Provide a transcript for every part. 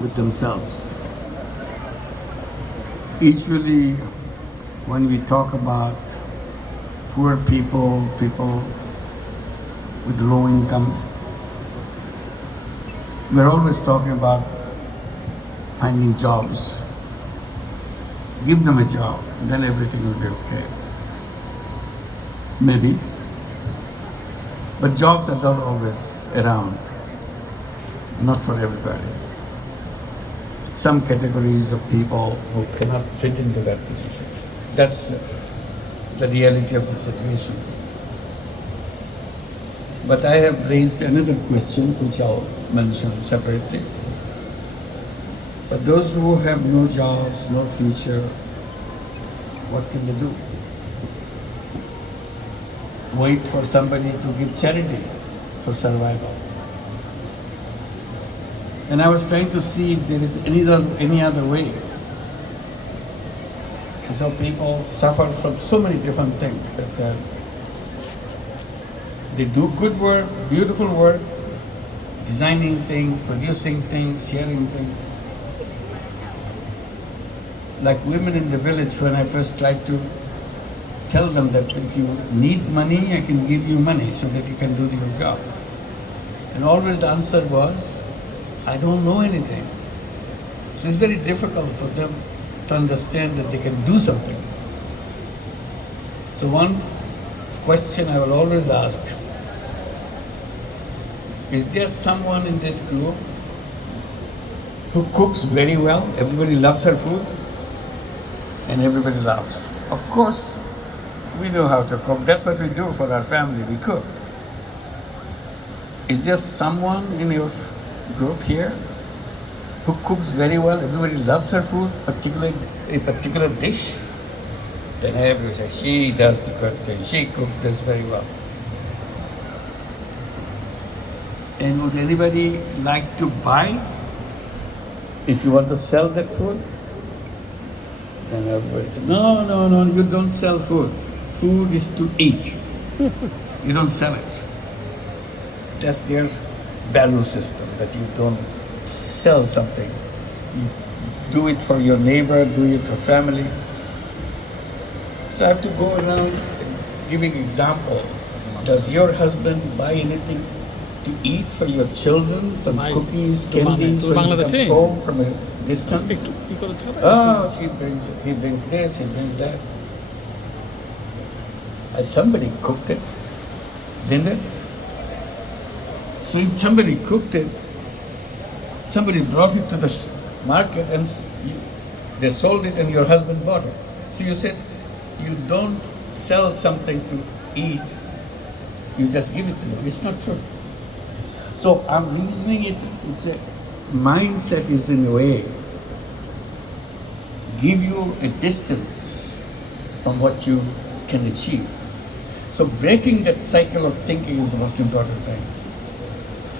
with themselves. Usually, when we talk about poor people, people with low income, we're always talking about finding jobs. Give them a job, then everything will be okay. Maybe. But jobs are not always around, not for everybody. Some categories of people who cannot fit into that position. That's the reality of the situation. But I have raised another question, which I'll mention separately. But those who have no jobs, no future, what can they do? Wait for somebody to give charity for survival. And I was trying to see if there is any other way. And so people suffer from so many different things that they do good work, beautiful work, designing things, producing things, sharing things. Like women in the village, when I first tried to tell them that if you need money, I can give you money so that you can do your job. And always the answer was, I don't know anything. So it's very difficult for them to understand that they can do something. So one question I will always ask, is there someone in this group who cooks very well? Everybody loves her food and everybody loves. Of course, we know how to cook. That's what we do for our family, we cook. Is there someone in your group here who cooks very well? Everybody loves her food, particularly a particular dish? Then everybody says, she does the good thing, she cooks this very well. And would anybody like to buy? If you want to sell that food? Then everybody says, no, you don't sell food. Food is to eat. You don't sell it. That's their value system, that you don't sell something. You do it for your neighbor, do it for family. So I have to go around giving example. Does your husband buy anything to eat for your children? Some cookies, candies, when he comes home from a distance? Oh, he brings this, he brings that. Somebody cooked it, didn't it? So if somebody cooked it, somebody brought it to the market and they sold it and your husband bought it. So you said, you don't sell something to eat, you just give it to them. It's not true. So I'm reasoning it, it's a mindset is in a way, give you a distance from what you can achieve. So breaking that cycle of thinking is the most important thing.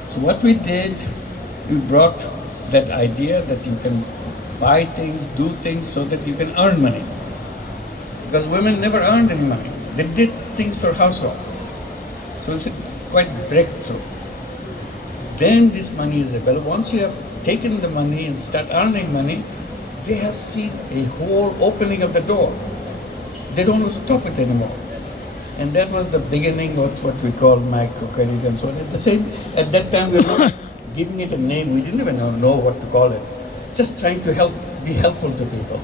So what we did, we brought that idea that you can buy things, do things so that you can earn money. Because women never earned any money. They did things for household. So it's a quite breakthrough. Then this money is available. Once you have taken the money and start earning money, they have seen a whole opening of the door. They don't want to stop it anymore. And that was the beginning of what we call microcredit and so on. At that time, we were not giving it a name. We didn't even know what to call it. Just trying to be helpful to people.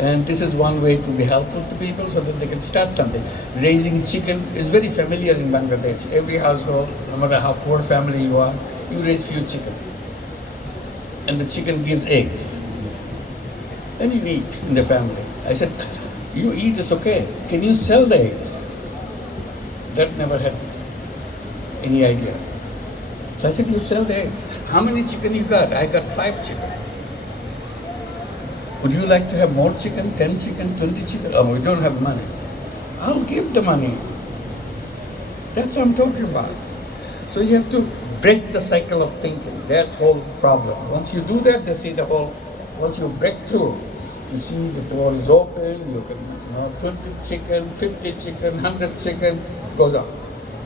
And this is one way to be helpful to people so that they can start something. Raising chicken is very familiar in Bangladesh. Every household, no matter how poor family you are, you raise few chicken. And the chicken gives eggs. And you eat in the family. I said, you eat is okay. Can you sell the eggs? That never had any idea. So I said, you sell the eggs. How many chicken you got? I got 5 chicken. Would you like to have more chicken, 10 chicken, 20 chicken? Oh, we don't have money. I'll give the money. That's what I'm talking about. So you have to break the cycle of thinking. That's the whole problem. Once you do that, they see the whole, once you break through, you see the door is open, you can, 20 chicken, 50 chicken, 100 chicken, goes on.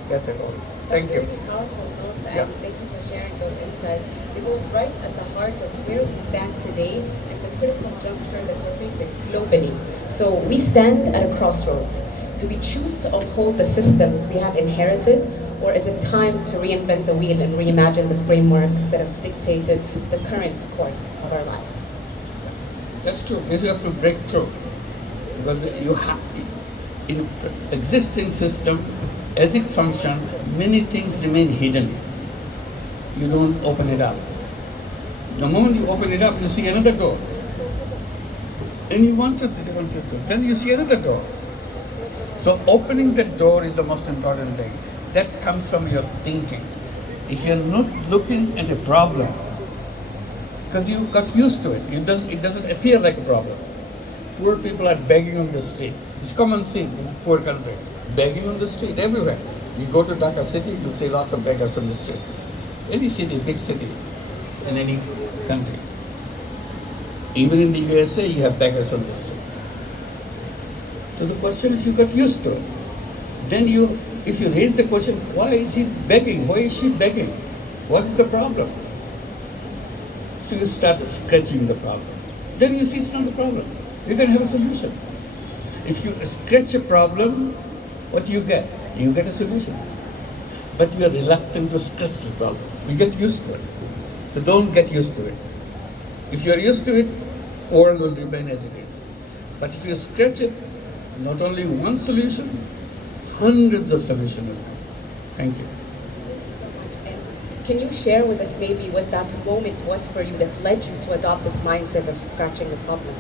That's it all. Thank you. Powerful thoughts, and thank you for sharing those insights. go right at the heart of where we stand today and the critical juncture that we're facing globally. So we stand at a crossroads. Do we choose to uphold the systems we have inherited, or is it time to reinvent the wheel and reimagine the frameworks that have dictated the current course of our lives? That's true. You have to break through. Because you have, in existing system, as it functions, many things remain hidden. You don't open it up. The moment you open it up, you see another door. And you want to go. Then you see another door. So opening that door is the most important thing. That comes from your thinking. If you're not looking at a problem, because you got used to it, it doesn't appear like a problem. Poor people are begging on the street. It's common scene in poor countries. Begging on the street everywhere. You go to Dhaka city, you'll see lots of beggars on the street. Any city, big city, in any country. Even in the USA, you have beggars on the street. So the question is, you got used to it. Then if you raise the question, why is he begging? Why is she begging? What is the problem? So you start scratching the problem. Then you see it's not a problem. You can have a solution. If you scratch a problem, what do you get? You get a solution. But you are reluctant to scratch the problem. You get used to it. So don't get used to it. If you are used to it, world will remain as it is. But if you scratch it, not only one solution, hundreds of solutions will come. Thank you. Thank you so much. And can you share with us maybe what that moment was for you that led you to adopt this mindset of scratching the problem?